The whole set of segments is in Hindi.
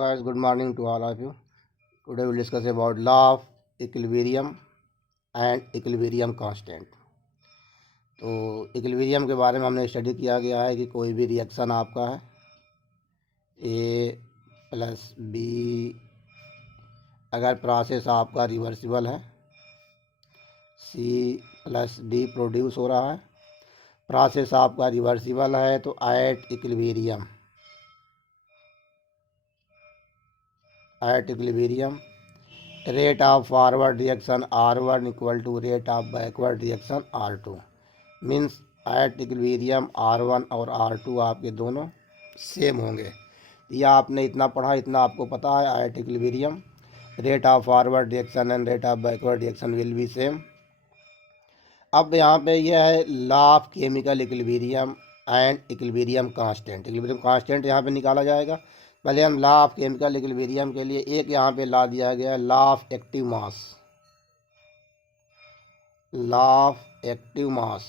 Guys, good morning to all of you. Today we'll discuss about law of equilibrium and equilibrium constant. तो इक्विलिब्रियम के बारे में हमने स्टडी किया गया है कि कोई भी रिएक्शन आपका है ए प्लस बी, अगर प्रोसेस आपका रिवर्सिबल है, सी प्लस डी प्रोड्यूस हो रहा है, प्रोसेस आपका रिवर्सिबल है तो at equilibrium rate of forward reaction R1 equal to rate of backward reaction R2 means at equilibrium R1 और R2 आपके दोनों सेम होंगे। यह आपने इतना पढ़ा, इतना आपको पता है। At equilibrium rate of forward reaction and rate of backward reaction will be same. अब यहाँ पे यह है law of chemical equilibrium and equilibrium constant. Equilibrium constant यहाँ पे निकाला जाएगा। पहले हम लॉ ऑफ केमिकल इक्विलिब्रियम के लिए एक यहाँ पे लॉ दिया गया है, law of active mass. Law of active mass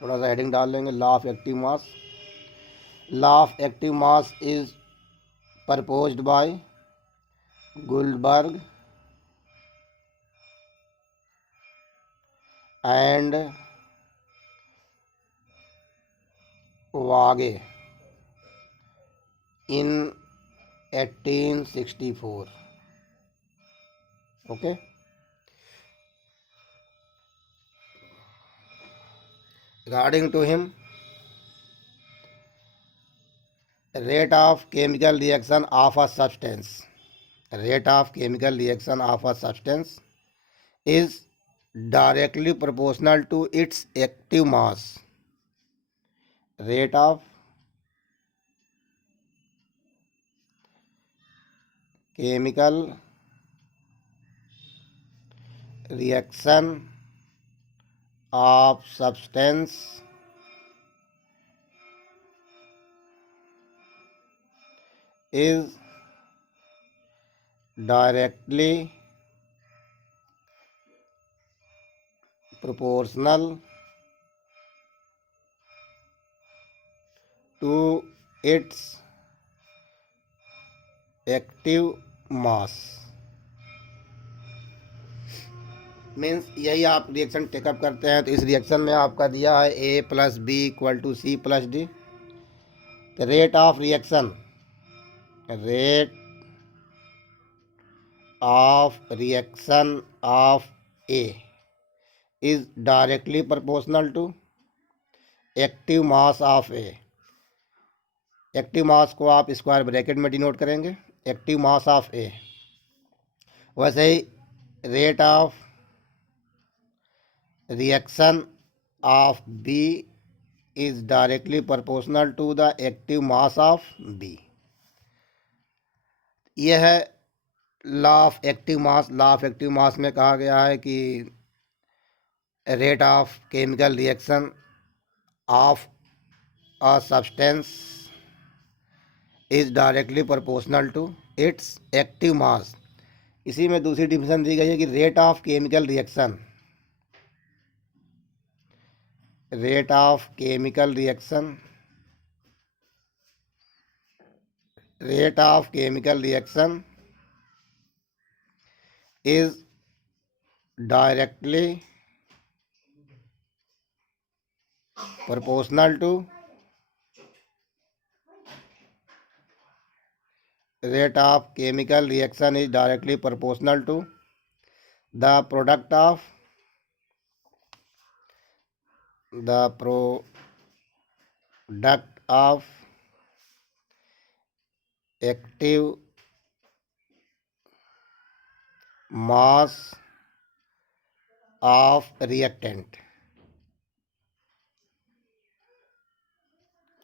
थोड़ा सा हेडिंग डाल लेंगे। Law of active mass. Law of active mass is proposed by Guldberg and Waage in 1864. Okay. According to him, rate of chemical reaction of a substance is directly proportional to its active mass. Rate of chemical reaction of substance is directly proportional to its active mass. Means यही आप रिएक्शन टेकअप करते हैं। तो इस रिएक्शन में आपका दिया है A plus B equal to C plus D. तो rate of reaction of A is directly proportional to active mass of A. Active mass को आप स्क्वायर ब्रैकेट में डिनोट करेंगे, एक्टिव मास ऑफ ए। वैसे ही rate of reaction of B is directly proportional to the active mass of B. यह है law of active mass. Law of active mass में कहा गया है कि rate of chemical reaction of a substance is directly proportional to its active mass. इसी में दूसरी डिफिनेशन दी गई है कि rate of chemical reaction is directly proportional to rate of chemical reaction is directly proportional to the product of active mass of reactant.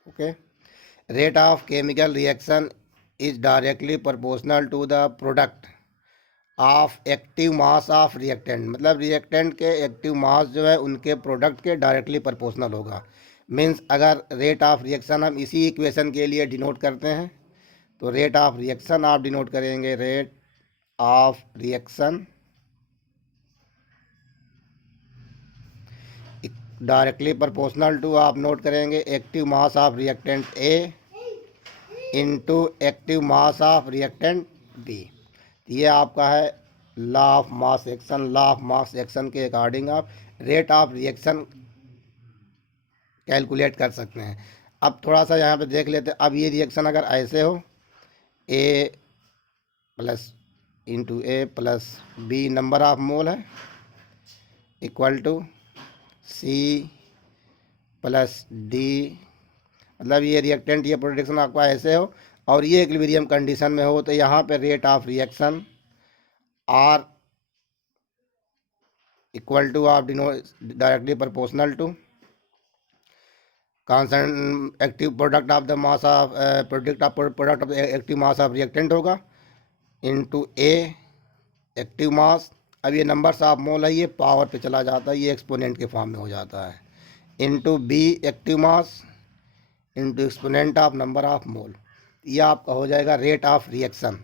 Okay. Rate of chemical reaction is directly proportional to the product of active mass of reactant. मतलब रिएक्टेंट के एक्टिव मास जो है उनके प्रोडक्ट के डायरेक्टली प्रोपोर्शनल होगा। मीन्स अगर रेट ऑफ रिएक्शन हम इसी इक्वेशन के लिए डिनोट करते हैं तो रेट ऑफ रिएक्शन आप डिनोट करेंगे rate of reaction directly proportional to आप नोट करेंगे active mass of reactant A into active mass of reactant B. ये आपका है law of mass action. Law of mass action के अकॉर्डिंग आप रेट ऑफ रिएक्शन कैलकुलेट कर सकते हैं। अब थोड़ा सा यहाँ पे देख लेते हैं। अब ये रिएक्शन अगर ऐसे हो, A plus into A plus B number of mole है equal to C plus D, मतलब ये रिएक्टेंट ये प्रोडक्शन आपका ऐसे हो और ये इक्विलिब्रियम कंडीशन में हो, तो यहाँ पे rate of reaction are equal to आप directly proportional to constant active product of the mass of product of active mass of reactant होगा इनटू ए एक्टिव मास। अब ये नंबर्स ऑफ मोल है, ये पावर पे चला जाता है, ये एक्सपोनेंट के फॉर्म में हो जाता है, into be active mass into exponent of number of मोल। ये आपका हो जाएगा रेट ऑफ रिएक्शन।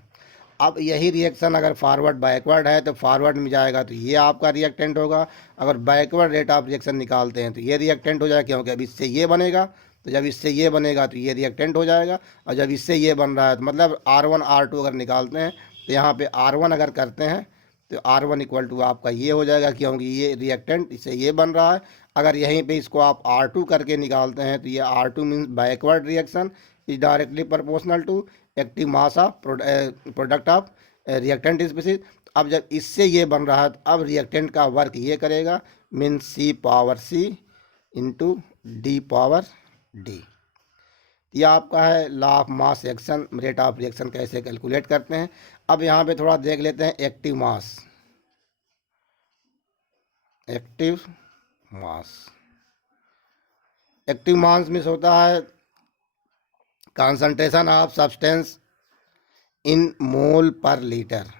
अब यही रिएक्शन अगर फॉरवर्ड बैकवर्ड है तो फॉरवर्ड में जाएगा तो ये आपका रिएक्टेंट होगा। अगर बैकवर्ड रेट ऑफ रिएक्शन निकालते हैं तो ये रिएक्टेंट हो जाएगा, क्योंकि अब इससे ये बनेगा, तो जब इससे ये बनेगा तो ये रिएक्टेंट हो जाएगा। और जब इससे ये बन रहा है तो मतलब R1 R2 अगर निकालते हैं तो यहाँ पे R1 अगर करते हैं तो R1 इक्वल टू आपका ये हो जाएगा, क्योंकि ये रिएक्टेंट इससे ये बन रहा है। अगर यहीं पे इसको आप R2 करके निकालते हैं तो ये R2 means backward reaction is directly proportional to active mass of product of reactant species. अब जब इससे ये बन रहा है तो अब रिएक्टेंट का वर्क ये करेगा, मीन्स सी पावर सी इंटू डी पावर डी। ये आपका है law of mass action. Rate of reaction कैसे कैलकुलेट करते हैं। अब यहाँ पे थोड़ा देख लेते हैं active mass. Active mass, active mass में होता है कंसंट्रेशन ऑफ सब्सटेंस इन मोल पर लीटर।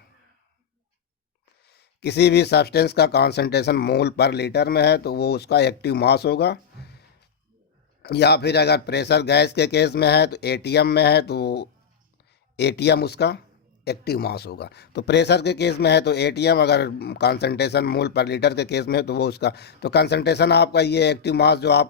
किसी भी सब्सटेंस का कंसंट्रेशन मोल पर लीटर में है तो वो उसका एक्टिव मास होगा। या फिर अगर प्रेशर गैस के केस में है तो एटीएम में है तो एटीएम उसका एक्टिव मास होगा। तो प्रेशर के केस में है तो एटीएम, अगर कंसंट्रेशन मोल पर लीटर के केस में है तो वो उसका। तो कंसंट्रेशन आपका ये एक्टिव मास जो आपका